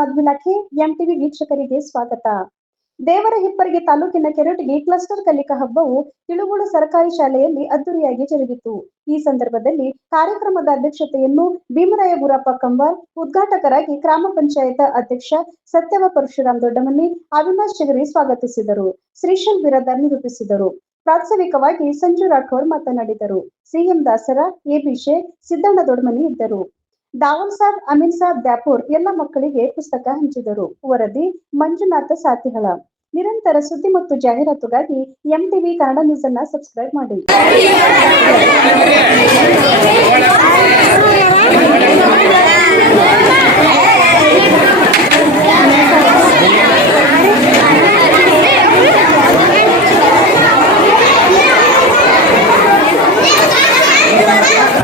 Madhavi ಲಾಖೆ MTV ವೀಕ್ಷಕರಿಗೆ ಸ್ವಾಗತ. ದೇವರ ಹಿಪ್ಪರಿಗೆ ತಾಲೂಕಿನ ಕೆರಟಗಿ ಕ್ಲಸ್ಟರ್ ಕಲಿಕಾ ಹಬ್ಬವು ತಿಳುಗುಳು ಸರ್ಕಾರಿ ಶಾಲೆಯಲ್ಲಿ ಅದ್ದೂರಿಯಾಗಿ ಜರುಗಿತು. ಈ ಸಂದರ್ಭದಲ್ಲಿ ಕಾರ್ಯಕ್ರಮದ ಅಧ್ಯಕ್ಷತೆಯನ್ನು ಭೀಮರಾಯ ಗುರಪ್ಪ ಕಂಬಾರ್, ಉದ್ಘಾಟಕರಾಗಿ ಗ್ರಾಮ ಪಂಚಾಯತ್ ಅಧ್ಯಕ್ಷ ಸತ್ಯವ ಪರಶುರಾಮ್ ದೊಡ್ಡಮನಿ, ಅವಿನಾಶ್ ಚಿಗರಿ ಸ್ವಾಗತಿಸಿದರು. ಶ್ರೀಶೈಲ್ ಬಿರಾದಾರ್ ನಿರೂಪಿಸಿದರು. ಪ್ರಾಸ್ತಾವಿಕವಾಗಿ ಸಂಜು ರಾಠೋಡ್ ಮಾತನಾಡಿದರು. ಸಿಎಂ ದಾಸರ, ಎಬಿ ಶೇಖ್, ಸಿದ್ದಣ್ಣ ದೊಡ್ಡಮನಿ ಇದ್ದರು. ದಾವಲ್ ಸಾಬ್, ಅಮೀನ್ ಸಾಬ್ ದ್ಯಾಪೂರ್ ಎಲ್ಲ ಮಕ್ಕಳಿಗೆ ಪುಸ್ತಕ ಹಂಚಿದರು. ವರದಿ ಮಂಜುನಾಥ ಸಾತಿಹಳ. ನಿರಂತರ ಸುದ್ದಿ ಮತ್ತು ಜಾಹೀರಾತುಗಾಗಿ ಎಂಟಿವಿ ಕನ್ನಡ ನ್ಯೂಸ್ ಅನ್ನು ಸಬ್ಸ್ಕ್ರೈಬ್ ಮಾಡಿ.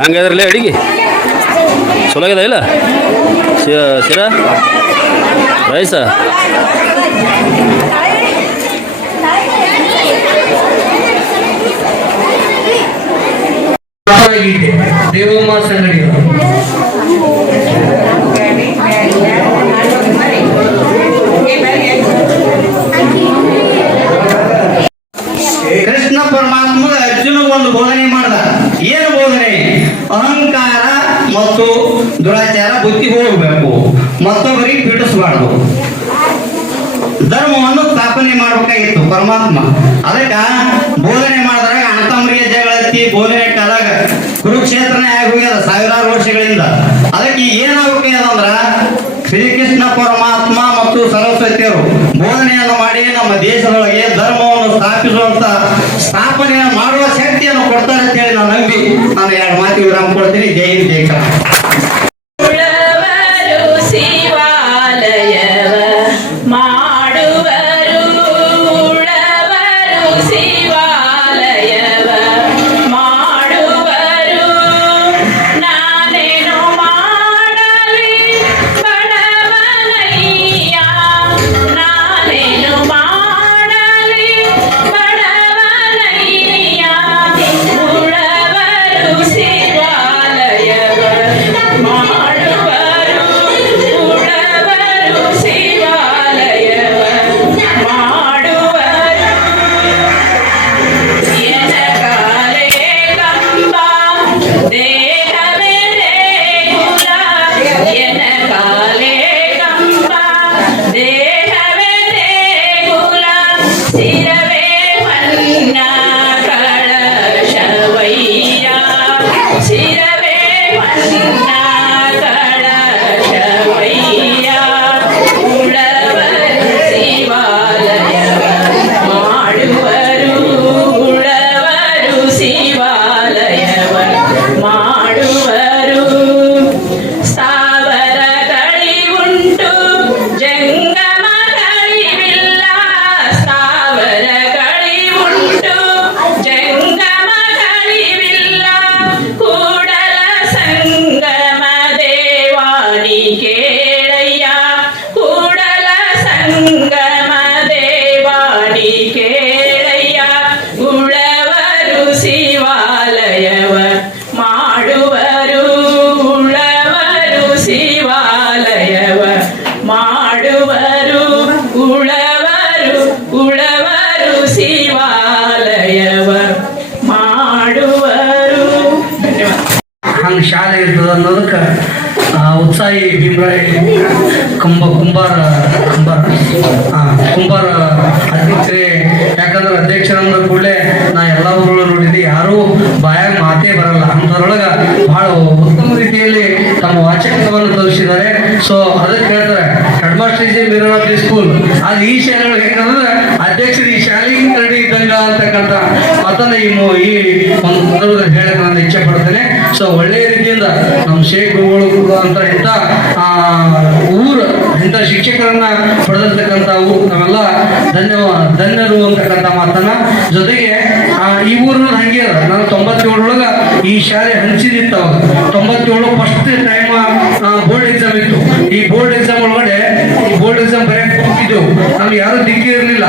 ಹಂಗಾದ್ರಲ್ಲೇ ಅಡಿಗೆ ಚಲೋ ಆಗಿದೆ ಇಲ್ಲ ಶಿರಾ ರೈಸ ದೇವಮ್ಮ ಸಂಗಡಿಗಳು ಕೃಷ್ಣ ಪರಮಾತ್ಮ ಅರ್ಜುನಿಗೆ ಒಂದು ಬೋಧನೆ ಮಾಡ್ದ. ಏನು ಬೋಧನೆ? ಅಹಂಕಾರ ಮತ್ತು ದುರಾಚಾರ ಬುದ್ಧಿ ಹೋಗಬೇಕು, ಮತ್ತೊಬ್ಬರಿಗೆ ಪೀಡಿಸಬಾರ್ದು, ಧರ್ಮವನ್ನು ಸ್ಥಾಪನೆ ಮಾಡಬೇಕಾಗಿತ್ತು ಪರಮಾತ್ಮ. ಅದಕ್ಕೆ ಬೋಧನೆ ಮಾಡಿದಾಗ ಅಣ್ಣತಮ್ಮರಿಗೆ ಜಗಳತ್ತಿ ಬೋಧನೆ ಕಾಲಾಗ ಕುರುಕ್ಷೇತ್ರನೇ ಆಗಿ ಹೋಗ್ಯದ ಸಾವಿರಾರು ವರ್ಷಗಳಿಂದ. ಅದಕ್ಕೆ ಏನಾಗಬೇಕಂದ್ರ ಶ್ರೀಕೃಷ್ಣ ಪರಮಾತ್ಮ ಮತ್ತು ಸರಸ್ವತಿಯರು ಬೋಧನೆಯನ್ನು ಮಾಡಿ ನಮ್ಮ ದೇಶದೊಳಗೆ ಧರ್ಮವನ್ನು ಸ್ಥಾಪನೆಯನ್ನು ಮಾಡುವ ಶಕ್ತಿಯನ್ನು ಕೊಡ್ತಾರೆ ಅಂತ ಹೇಳಿ ನಾನು ನಂಬಿ ನಾನು ಎರಡು ಮಾತು ವಿರಾಮ ಕೊಡ್ತೀನಿ. ಜೈ ಹಿಂದ್, ಜೈ ಕರ್ನಾಟಕ. ಹಂಗೆ ಶಾಲೆ ಇರ್ತದ ಅನ್ನೋದಕ್ಕೆ ಉತ್ಸಾಹಿ ಭೀಮರಾಯ ಕುಂಬಾರ ಅಧ್ಯಕ್ಷರೇ. ಯಾಕಂದ್ರೆ ಅಧ್ಯಕ್ಷರಂದ ಕೂಡಲೇ ನಾ ಎಲ್ಲ ಊರುಗಳು ನೋಡಿದ್ದೆ, ಯಾರೂ ಬಾಯಾಗ ಮಾತೇ ಬರಲ್ಲ ಅಂಥದ್ರೊಳಗೆ ಬಹಳ ಉತ್ತಮ ರೀತಿಯಲ್ಲಿ ತಮ್ಮ ವಾಚಕತ್ವವನ್ನು ತೋರಿಸಿದ್ದಾರೆ. ಸೊ ಅದಕ್ಕೆ ಹೇಳ್ತಾರೆ ಹೆಡ್ ಮಾಸ್ಟರ್ ಜಿ ಮಿರವಾದಿ ಸ್ಕೂಲ್ ಅದು ಈ ಶಾಲೆಗಳು ಹೇಗಂದ್ರೆ ಅಧ್ಯಕ್ಷರು ಈ ಶಾಲೆಗೆ ಕರಡಿ ಇದ್ದಂಗ ಅಂತಕ್ಕಂಥ ಮಾತನ್ನ ಈ ಒಂದು ಸಂದರ್ಭದಲ್ಲಿ ಹೇಳಕ್ಕೆ ನಾನು ಇಚ್ಛೆ ಪಡ್ತೇನೆ. ಸೊ ಒಳ್ಳೆಯ ರೀತಿಯಿಂದ ನಮ್ಮ ಶೇಖ್ಗಳು ಅಂತ ಇಂಥ ಊರು ಇಂಥ ಶಿಕ್ಷಕರನ್ನ ಪಡೆದಿರ್ತಕ್ಕಂಥ ಊರು ನಾವೆಲ್ಲ ಧನ್ಯರು ಅಂತಕ್ಕಂಥ ಮಾತನ್ನ. ಜೊತೆಗೆ ಈ ಊರಿನ ಹಂಗೆ ಅದ. ನಾನು 97 ಈ ಶಾಲೆ ಹಂಚಿದಿತ್ತು. ಅವಾಗ 97 ಫಸ್ಟ್ ಟೈಮ್ ಬೋರ್ಡ್ ಎಕ್ಸಾಮ್ ಇತ್ತು. ಈ ಬೋರ್ಡ್ ಎಕ್ಸಾಮ್ ಒಳಗಡೆ ಬೋರ್ಡ್ ಎಕ್ಸಾಮ್ ಬರೆಯಕ್ಕೆ ಹೋಗ್ತಿದ್ದೆವು. ನಮ್ಗೆ ಯಾರು ದಿಕ್ಕಿ ಇರಲಿಲ್ಲ.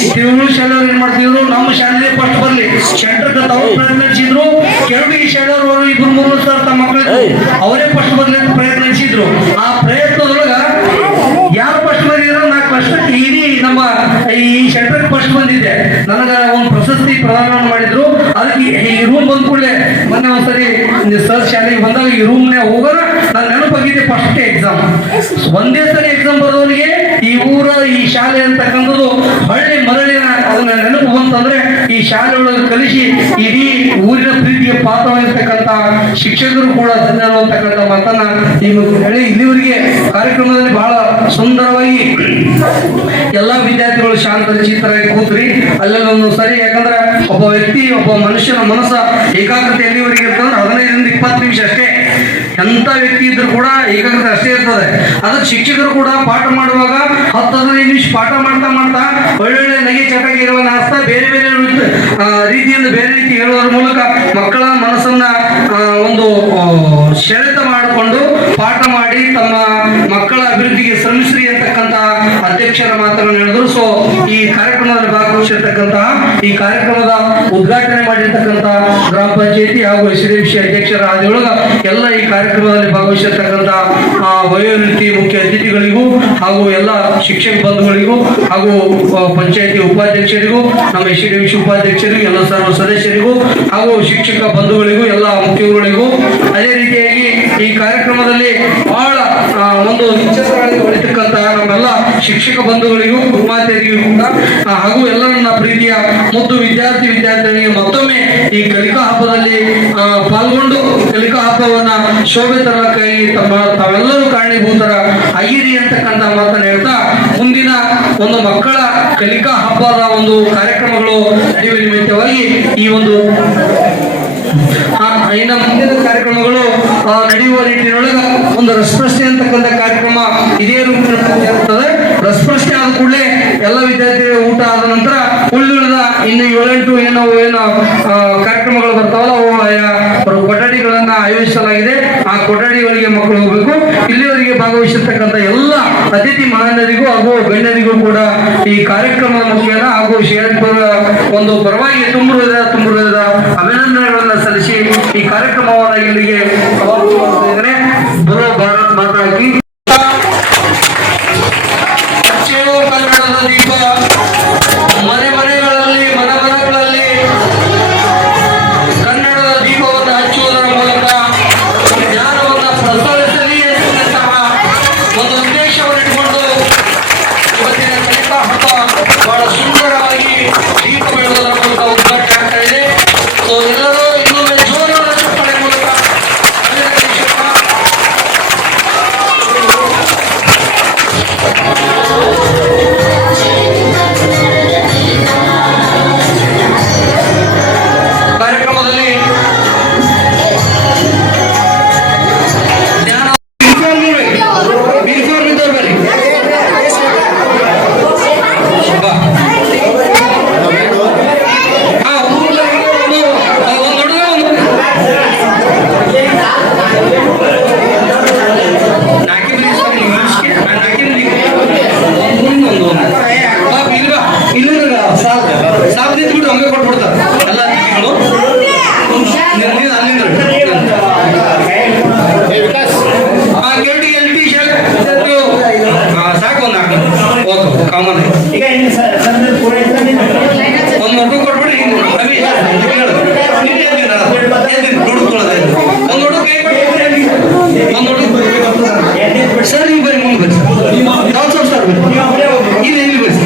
ಈ ತಿರುಳು ಶಾಲೆಯವ್ರು ಏನ್ ಮಾಡ್ತಿದ್ರು, ನಮ್ಮ ಶಾಲೆ ಫಸ್ಟ್ ಬರ್ಲಿ ಸೆಂಟರ್ ತಾವು ಪ್ರಯತ್ನ ನಡೆಸಿದ್ರು. ಕೆಳಗೆ ಶಾಲೆಯವರು 2-3 ಸಾವಿರ ತಮ್ಮ ಮಕ್ಕಳಿಗೆ ಅವರೇ ಫಸ್ಟ್ ಬರ್ಲಿ ಪ್ರಯತ್ನ ನಡೆಸಿದ್ರು. ಆ ಪ್ರಯತ್ನದೊಳಗ ನನಗ ಒಂದು ಪ್ರಶಸ್ತಿ ಪ್ರದಾನ ಮಾಡಿದ್ರು. ಅದಕ್ಕೆ ಈ ರೂಮ್ ಬಂದ ಕೂಡಲೇ ಮೊನ್ನೆ ಒಂದ್ಸರಿ ಸರ್ ಶಾಲೆಗೆ ಬಂದಾಗ ಈ ರೂಮ್ನೇ ಹೋಗೋರ ನಾನು ನೆನಪಾಗಿದ್ದೆ ಫಸ್ಟ್ ಎಕ್ಸಾಮ್. ಒಂದೇ ಸರಿ ಎಕ್ಸಾಮ್ ಬರೋರಿಗೆ ಈ ಊರ ಈ ಶಾಲೆ ಅಂತಕ್ಕಂಥದ್ದು ಹಳ್ಳಿ ಮರಳಿನ ಅದನ್ನ ನೆನಪು ಬಂತಂದ್ರೆ ಈ ಶಾಲೆ ಒಳಗೆ ಕಲಿಸಿ ಇಡೀ ಊರಿನ ಪ್ರೀತಿಗೆ ಪಾತ್ರವಾಗಿರ್ತಕ್ಕಂಥ ಶಿಕ್ಷಕರು ಕೂಡ ಧನ್ಯರು ಅಂತಕ್ಕಂಥ ಮಾತನ್ನ ಹೇಳಿ ಇಲ್ಲಿವರೆಗೆ ಕಾರ್ಯಕ್ರಮದಲ್ಲಿ ಬಹಳ ಸುಂದರವಾಗಿ ಎಲ್ಲಾ ವಿದ್ಯಾರ್ಥಿಗಳು ಶಾಂತ ಚಿತ್ತರಾಗಿ ಕೂತ್ರಿ. ಅಲ್ಲೆಲ್ಲ ಒಂದು ಸರಿ, ಯಾಕಂದ್ರೆ ಒಬ್ಬ ವ್ಯಕ್ತಿ ಒಬ್ಬ ಮನುಷ್ಯನ ಮನಸ್ಸ ಏಕಾಗ್ರತೆ ಎಲ್ಲಿವರೆಗೆ ಇರ್ತಂದ್ರೆ 15ರಿಂದ 20 ನಿಮಿಷ ಅಷ್ಟೇ. ಎಂತ ವ್ಯಕ್ತಿ ಇದ್ರು ಕೂಡ ಏಕಾಗ್ರತೆ ಅಷ್ಟೇ ಇರ್ತದೆ. ಅದಕ್ಕೆ ಶಿಕ್ಷಕರು ಕೂಡ ಪಾಠ ಮಾಡುವಾಗ 10-15 ನಿಮಿಷ ಪಾಠ ಮಾಡ್ತಾ ಮಾಡ್ತಾ ಒಳ್ಳೊಳ್ಳೆ ನಗೆ ಚಟಕ್ಕೆ ಇರುವ ನಾಸ್ತಾ ಬೇರೆ ಬೇರೆ ರೀತಿಯಿಂದ ಬೇರೆ ರೀತಿ ಹೇಳುವುದರ ಮೂಲಕ ಮಕ್ಕಳ ಮನಸ್ಸನ್ನ ಒಂದು ಸೆಳೆತ ಮಾಡಿಕೊಂಡು ಪಾಠ ಮಾಡಿ ತಮ್ಮ ಮಕ್ಕಳ ಅಭಿವೃದ್ಧಿಗೆ ಶ್ರಮಿಸ್ರಿ ಅಂತಕ್ಕಂಥ ಅಧ್ಯಕ್ಷರ ಮಾತನ್ನು ಹೇಳಿದ್ರು. ಸೊ ಈ ಕಾರ್ಯಕ್ರಮದಲ್ಲಿ ಭಾಗವಹಿಸಿರ್ತಕ್ಕಂತಹ ಈ ಕಾರ್ಯಕ್ರಮದ ಉದ್ಘಾಟನೆ ಮಾಡಿರ್ತಕ್ಕಂಥ ಗ್ರಾಮ ಪಂಚಾಯತಿ ಹಾಗೂ SDMC ಅಧ್ಯಕ್ಷರ ಆದಿಯೊಳಗ ಎಲ್ಲ ಈ ಕಾರ್ಯಕ್ರಮದಲ್ಲಿ ಭಾಗವಹಿಸಿರ್ತಕ್ಕಂಥ ವಯೋವೃತ್ತಿ ಮುಖ್ಯ ಅತಿಥಿಗಳಿಗೂ ಹಾಗೂ ಎಲ್ಲ ಶಿಕ್ಷಕ ಬಂಧುಗಳಿಗೂ ಹಾಗೂ ಪಂಚಾಯತಿ ಉಪಾಧ್ಯಕ್ಷರಿಗೂ ನಮ್ಮ SDMC ಉಪಾಧ್ಯಕ್ಷರಿಗೂ ಎಲ್ಲ ಸರ್ವ ಸದಸ್ಯರಿಗೂ ಹಾಗೂ ಶಿಕ್ಷಕ ಬಂಧುಗಳಿಗೂ ಎಲ್ಲ ಮುಖ್ಯಗಳಿಗೂ ಅದೇ ರೀತಿಯಾಗಿ ಈ ಕಾರ್ಯಕ್ರಮದಲ್ಲಿ ಬಹಳ ಒಂದು ವಿಚಾರವಾಗಿ ಹೊಳಿತಕ್ಕಂತಹ ನಮ್ಮೆಲ್ಲ ಶಿಕ್ಷಕ ಬಂಧುಗಳಿಗೂ ಉಪಾಧ್ಯಕ್ಷರಿಗೂ ಕೂಡ ಹಾಗೂ ಎಲ್ಲ ನನ್ನ ಪ್ರೀತಿಯ ಮುದ್ದು ವಿದ್ಯಾರ್ಥಿಗಳಿಗೆ ಮತ್ತೊಮ್ಮೆ ಈ ಕಲಿಕಾ ಹಬ್ಬದಲ್ಲಿ ಪಾಲ್ಗೊಂಡು ಕಲಿಕಾ ಹಬ್ಬವನ್ನ ಶೋಭೆ ತರಕೈ ತಾವೆಲ್ಲರೂ ಕಾರಣೀಭೂತರ ಆಗಿರಿ ಅಂತಕ್ಕಂಥ ಮಾತನ್ನು ಹೇಳ್ತಾ ಮುಂದಿನ ಒಂದು ಮಕ್ಕಳ ಕಲಿಕಾ ಹಬ್ಬದ ಒಂದು ಕಾರ್ಯಕ್ರಮಗಳು ನಡೆಯುವ ನಿಮಿತ್ತವಾಗಿ ಈ ಒಂದು ಇನ್ನ ಮುಂದಿನ ಕಾರ್ಯಕ್ರಮಗಳು ನಡೆಯುವ ನಿಟ್ಟಿನೊಳಗ ಒಂದು ರಸಪ್ರಶ್ನೆ ಅಂತಕ್ಕಂಥ ಕಾರ್ಯಕ್ರಮ ಇದೇ ರೂಪದಲ್ಲಿ ರಸಪ್ರಶ್ನೆ ಆದ ಕೂಡಲೇ ಎಲ್ಲ ವಿದ್ಯಾರ್ಥಿಗಳ ಊಟ ಆದ ನಂತರ ಉಳಿದ ಇನ್ನು 7-8 ಏನೋ ಕಾರ್ಯಕ್ರಮಗಳು ಬರ್ತಾವಲ್ಲ ಅವು ಕೊಠಡಿಗಳನ್ನ ಆಯೋಜಿಸಲಾಗಿದೆ. ಆ ಕೊಠಡಿಗಳಿಗೆ ಮಕ್ಕಳು ಹೋಗ್ಬೇಕು. ಇಲ್ಲಿವರೆಗೆ ಭಾಗವಹಿಸಿರ್ತಕ್ಕಂಥ ಎಲ್ಲ ಅತಿಥಿ ಮಹಾನರಿಗೂ ಹಾಗೂ ಗಣ್ಯರಿಗೂ ಕೂಡ ಈ ಕಾರ್ಯಕ್ರಮದ ಮುಖೇನ ಹಾಗೂ ಶ್ರೀರಾಜ್ಪುರ ಒಂದು ಪರವಾಗಿ ತುಂಬ ಹೃದಯದ ಅಭಿನಂದನೆಗಳನ್ನ ಸಲ್ಲಿಸಿ ಈ ಕಾರ್ಯಕ್ರಮವನ್ನು ಇಲ್ಲಿಗೆ ಬರೋ ಭಾರತ್ ಮಾತಾ ಕಿ ಕನ್ನಡದ ದೀಪ ಮನೆ ಮನೆಗಳಲ್ಲಿ ಮನಗಳಲ್ಲಿ ಕನ್ನಡದ ದೀಪವನ್ನು ಹಚ್ಚುವುದರ ಮೂಲಕ ಜ್ಞಾನವನ್ನು ಪ್ರಸರಿಸಲಿ ಎನ್ನುವಂತಹ ಒಂದು ಉದ್ದೇಶವನ್ನು ಇಟ್ಕೊಂಡು ಇವತ್ತಿನ ಕಲಿಕಾ ಹಬ್ಬ ಬಹಳ ಸುಂದರವಾಗಿ ದೀಪ ಬೆಳೆಯುವುದರ ಮೂಲಕ ಉದ್ಘಾಟನೆ ಆಗ್ತಾ ಇದೆ. ಸೊ ಎಲ್ಲರೂ ಇನ್ನೊಮ್ಮೆ ಜೋರಾದ ಚಪ್ಪಾಳೆ ಮೂಲಕ ಕಾರ್ಯಕ್ರಮದಲ್ಲಿ ಸಾಬ್ ಹಂಗೆ ಕೊಟ್ಬಿಡ್ತಾರೆ ಎಲ್ಲ ಅತಿಥಿಗಳು. ಸಾಕು ಒಂದು ಓಕೆ ಕಾಮನ್ ಒಂದು ಹುಡುಗ ಕೊಟ್ಬಿಡ್ರಿ. ಒಂದು ಹುಡುಗ ಕೈ ಕೊಟ್ಟು ಒಂದು ಹುಡುಗ ಸರ್ ನೀವು ಬರೀ ಮುಂದೆ ಬರ್ರಿ ಸರ್ ಸರ್ ಬರ್ರಿ ಇಲ್ಲಿ ಬರ್ರಿ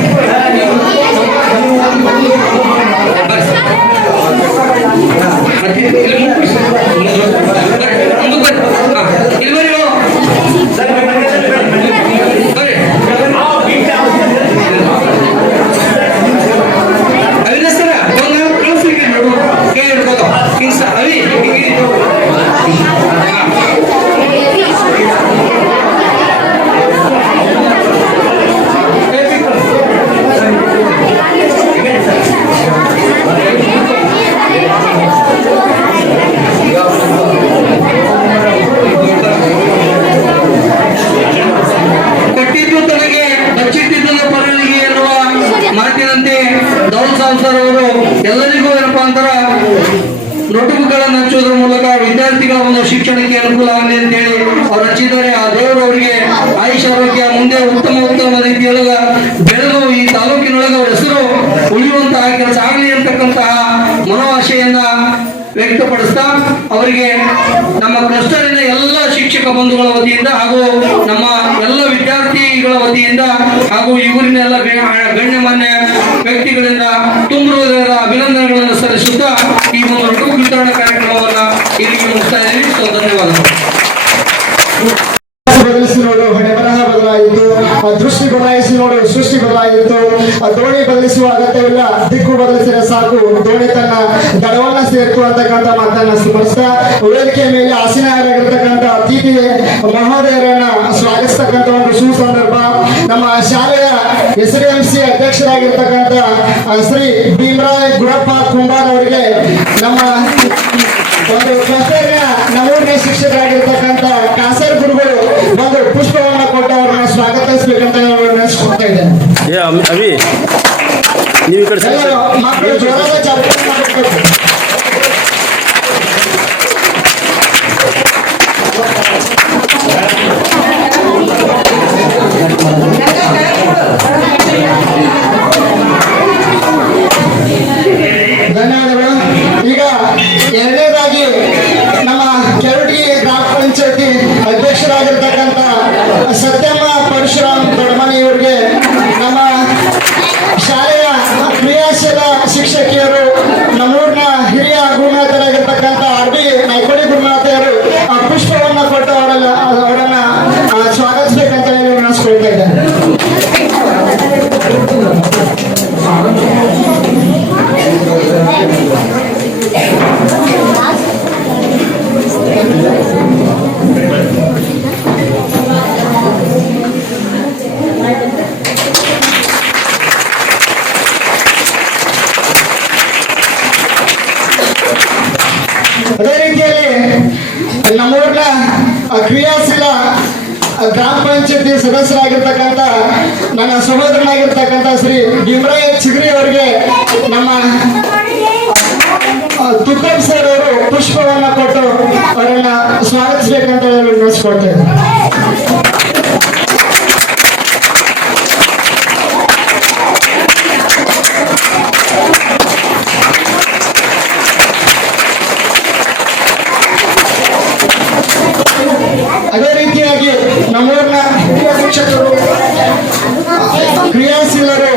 ಎಲ್ಲರಿಗೂ ಏನಪ್ಪಾ ಅಂತಾರ ನೋಟ್ಬುಕ್ಗಳನ್ನು ಹಚ್ಚೋದ್ರ ಮೂಲಕ ವಿದ್ಯಾರ್ಥಿಗಳ ಒಂದು ಶಿಕ್ಷಣಕ್ಕೆ ಅನುಕೂಲ ಆಗಲಿ ಅಂತ ಹೇಳಿ ಅವ್ರು ಹಚ್ಚಿದ್ದಾರೆ. ಆ ದೇವರು ಅವರಿಗೆ ಆಯುಷ್ ಆರೋಗ್ಯ ಮುಂದೆ ಉತ್ತಮ ರೀತಿಯೊಳಗ ಬೆಳೆದು ಈ ತಾಲೂಕಿನೊಳಗ ಅವ್ರ ಹೆಸರು ಉಳಿಯುವಂತಹ ಕೆಲಸ ಆಗಲಿ ಅಂತಕ್ಕಂತಹ ಮನೋಆಶೆಯನ್ನ ವ್ಯಕ್ತಪಡಿಸ್ತಾ ಅವರಿಗೆ ನಮ್ಮ ಕ್ಲಸ್ಟರಿನ ಎಲ್ಲ ಶಿಕ್ಷಕ ಬಂಧುಗಳ ವತಿಯಿಂದ ಹಾಗೂ ನಮ್ಮ ಎಲ್ಲ ವಿದ್ಯಾರ್ಥಿಗಳ ವತಿಯಿಂದ ಹಾಗೂ ಈ ಊರಿನ ಎಲ್ಲ ಗಣ್ಯಮಾನ್ಯ ವ್ಯಕ್ತಿಗಳಿಂದ ತುಂಬುವುದರ ಅಭಿನಂದನೆಗಳನ್ನು ಸಲ್ಲಿಸುತ್ತಾ ಈ ಒಂದು ಋತು ವಿತರಣಾ ಕಾರ್ಯಕ್ರಮವನ್ನು ಇಲ್ಲಿಗೆ ಮುಗಿಸ್ತಾ ಇದ್ದೀವಿ. ಧನ್ಯವಾದಗಳು. ಬದಲಿಸಿ ನೋಡು ಹಣೆ ಬರಹ ಬದಲಾಯಿತು, ದೃಷ್ಟಿ ಬದಲಾಯಿಸಿ ನೋಡು ಸೃಷ್ಟಿ ಬದಲಾಯಿತು. ದೋಣಿ ಬದಲಿಸುವ ಅಗತ್ಯವಿಲ್ಲ, ದಿಕ್ಕು ಬದಲಿಸಿದರೆ ಸಾಕು, ದೋಣಿ ತನ್ನ ದಡವನ್ನ ಸೇರ್ತು ಅಂತಕ್ಕಂಥ ಮಾತನ್ನ ಸ್ಮರಿಸ್ತಾ ವೇದಿಕೆಯ ಮೇಲೆ ಆಸೀನರಾಗಿರ್ತಕ್ಕಂಥ ಅತಿಥಿ ಮಹೋದಯರನ್ನ ಸ್ವಾಗತಿಸ್ತಕ್ಕಂಥ ಒಂದು ಸುಸಂದರ್ಭ. ನಮ್ಮ ಶಾಲೆಯ SDMC ಅಧ್ಯಕ್ಷರಾಗಿರ್ತಕ್ಕಂಥ ಶ್ರೀ ಭೀಮರಾಯ್ ಗುರಪ್ಪ ಕುಂಬಾರ್ ಅವರಿಗೆ ನಮ್ಮ ಒಂದು ಕ್ಲಸ್ಟರ್ನ ನವೋದಯ ಶಿಕ್ಷಕರಾಗಿರ್ತಕ್ಕಂಥ ಕಾಸರ್ ಗುರುಗಳು ಒಂದು ಪುಷ್ಪವನ್ನ ಕೊಟ್ಟು ಅವ್ರನ್ನ ಸ್ವಾಗತಿಸಬೇಕಂತ ನೆನೆಸ್ಕೊಳ್ತಾ ಇದ್ದೇನೆ. ಅವಿ ನೀವು ಈ ಕಡೆ ಸರಿ ಎಲ್ಲರೂ ಮಕ್ಕಳು ಜೋರಾದ ಚಪ್ಪಾಳೆ ಮಾಡಬೇಕು. ಧನ್ಯವಾದಗಳು. ಈಗ ಎರಡನೇದಾಗಿ ನಮ್ಮ ಕೆರಟಗಿ ಗ್ರಾಮ ಪಂಚಾಯತಿ ಅಧ್ಯಕ್ಷರಾಗಿರ್ತಕ್ಕಂಥ ಸತ್ಯಮ್ಮ ಪರಶುರಾಮ್ ದೊಡ್ಡಮನಿ ಇವರಿಗೆ ನಮ್ಮ ಶಾಲೆಯ ಕ್ರಿಯಾಶೀಲ ಶಿಕ್ಷಕಿಯರು ನಮ್ಮೂರಿನ ಹಿರಿಯ ಗುರುನಾಥರಾಗಿರ್ತಕ್ಕಂಥ RB ನಾಯ್ಕೋಡಿ ಗುರುನಾಥರು ಪುಷ್ಪವನ್ನ ಕೊಟ್ಟು ಅವರನ್ನ ಸ್ವಾಗತಿಸಬೇಕಂತ ನೆನೆಸ್ಕೊಳ್ತಾ ಇದ್ದಾರೆ. ಅದೇ ರೀತಿಯಲ್ಲಿ ನಮ್ಮೂರಿನ ಕ್ರಿಯಾಶೀಲ ಗ್ರಾಮ ಪಂಚಾಯತಿ ಸದಸ್ಯರಾಗಿರ್ತಕ್ಕಂಥ ನನ್ನ ಸಹೋದರನಾಗಿರ್ತಕ್ಕಂಥ ಶ್ರೀ ಭೀಮರಾಯ ಚಿಗರಿ ಅವರಿಗೆ ನಮ್ಮ ತುಕ್ಕಂ ಸರ್ ಅವರು ಪುಷ್ಪವನ್ನ ಕೊಟ್ಟು ಅವರನ್ನ ಸ್ವಾಗತಿಸಬೇಕಂತ ನೆನೆಸ್ಕೊಳ್ತೇವೆ. ಅದೇ ರೀತಿಯಾಗಿ ನಮ್ಮೂರಿನ ಹಿರಿಯ ಶಿಕ್ಷಕರು ಕ್ರಿಯಾಶೀಲರು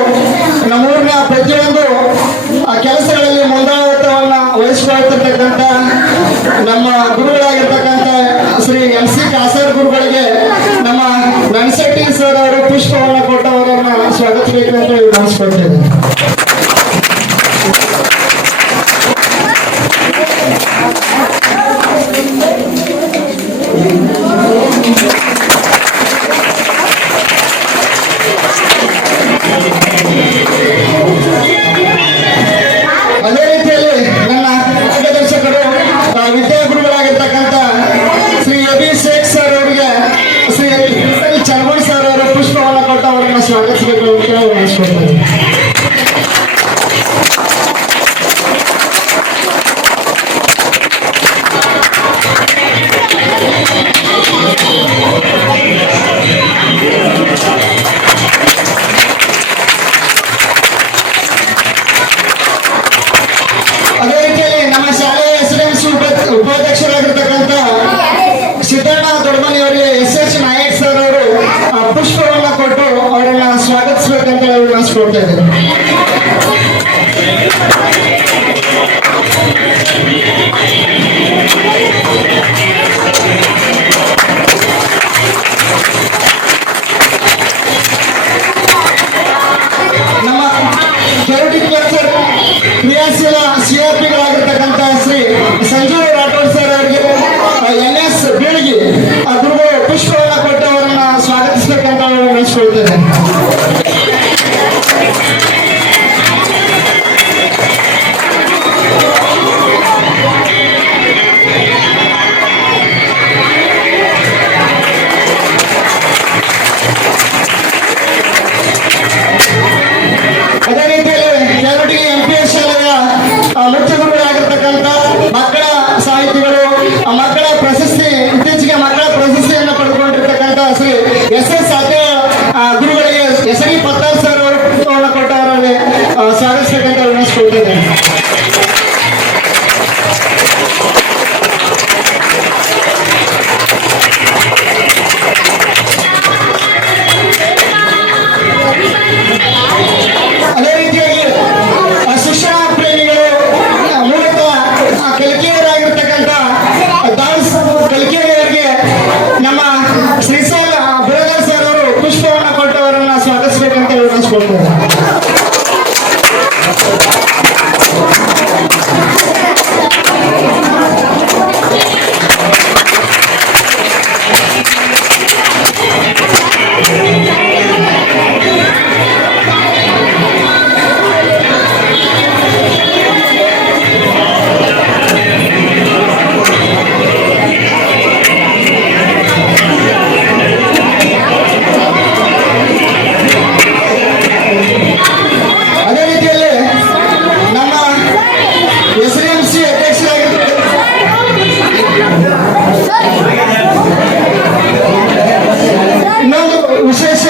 ನಮ್ಮೂರಿನ ಪ್ರತಿಯೊಂದು ಕೆಲಸಗಳಲ್ಲಿ ಮುಂದಾಳತ್ವವನ್ನು ವಹಿಸಿಕೊಳ್ತಿರ್ತಕ್ಕಂಥ ನಮ್ಮ ಗುರುಗಳಾಗಿರ್ತಕ್ಕಂಥ ಶ್ರೀ MC ಕಾಸರ್ ಗುರುಗಳಿಗೆ ನಮ್ಮ ನನ್ಸೆಟ್ಟಿ ಸರ್ ಅವರು ಪುಷ್ಪವನ್ನು ಕೊಟ್ಟು ಅವರನ್ನ ಸ್ವಾಗತಿಸಬೇಕು ಅಂತ ವಿನಂತಿಸ್ಕೊಳ್ತೇವೆ. ಅದೇ ರೀತಿಯಲ್ಲಿ ನನ್ನ ಮಾರ್ಗದರ್ಶಕರು ವಿದ್ಯಾಗುರುಗಳಾಗಿರ್ತಕ್ಕಂಥ ಶ್ರೀ ಅಭಿಷೇಕ್ ಸರ್ ಅವರಿಗೆ ಶ್ರೀ ಚರ್ಮಣ್ ಸರ್ ಅವರು ಪುಷ್ಪವನ್ನು ಕೊಟ್ಟು ಅವರನ್ನ ಸ್ವಾಗತಿಸಬೇಕು ಅಂತ ಅನಿಸ್ಕೊಳ್ತಾರೆ. ಅದೇ ರೀತಿಯಲ್ಲಿ ನಮ್ಮ ಶಾಲೆಯ SDMC ಉಪಾಧ್ಯಕ್ಷರಾಗಿರ್ತಕ್ಕಂಥ ಸಿದ್ದಣ್ಣ ದೊಡ್ಡಮನಿ ಅವರಿಗೆ SS ನಾಯಕ್ ಸರ್ ಅವರು ಪುಷ್ಪವನ್ನ ಕೊಟ್ಟು ಅವರನ್ನ ಸ್ವಾಗತಿಸಬೇಕಂತ ಅನಿಸ್ಕೊಳ್ತಾ ಇದ್ದಾರೆ. ನಮ್ಮ ಕೆರಟಗಿ ಕ್ಲಸ್ಟರ್ ಕ್ರಿಯಾಶೀಲ CRPಗಳಾಗಿರ್ತಕ್ಕಂಥ ಶ್ರೀ ಸಂಜೀವ್ ರಾಠೋಡ್ ಸರ್ ಅವರಿಗೆ NS ಬೀಳಗಿ ಗುರುಗಳು ಪುಷ್ಪವನ್ನ ಕೊಟ್ಟು ಅವರನ್ನ ಸ್ವಾಗತಿಸಬೇಕಂತ ನೆನೆಸ್ಕೊಳ್ತೇನೆ. ಅದೇ ರೀತಿಯಲ್ಲಿ ಕೆರಟಗಿ MPS ಶಾಲೆಯ ಮುಖ್ಯ ಗುರುಗಳಾಗಿರ್ತಕ್ಕಂಥ ಮಕ್ಕಳ ಸಾಹಿತಿಗಳು ಮಕ್ಕಳ ಪ್ರಶಸ್ತಿ ಇತ್ತೀಚೆಗೆ ಮಕ್ಕಳ ಪ್ರಶಸ್ತಿಯನ್ನು ಪಡೆದುಕೊಂಡಿರ್ತಕ್ಕಂಥ ಶ್ರೀ SS ಸಾಧ್ಯ ಗುರುಗಳಿಗೆ SD ಪತ್ತಾರ್ ಸರ್ ಅವರು ಕೊಟ್ಟವರಲ್ಲಿ ಸ್ವಾಗತಿಸ ವಿನಂತಿಸಿಕೊಳ್ತೇವೆ. ಅದೇ ರೀತಿಯಲ್ಲಿ ನಮ್ಮ SRMC ಅಧ್ಯಕ್ಷರಾಗಿರ್ತಕ್ಕಂಥ ಇನ್ನೊಂದು ವಿಶೇಷ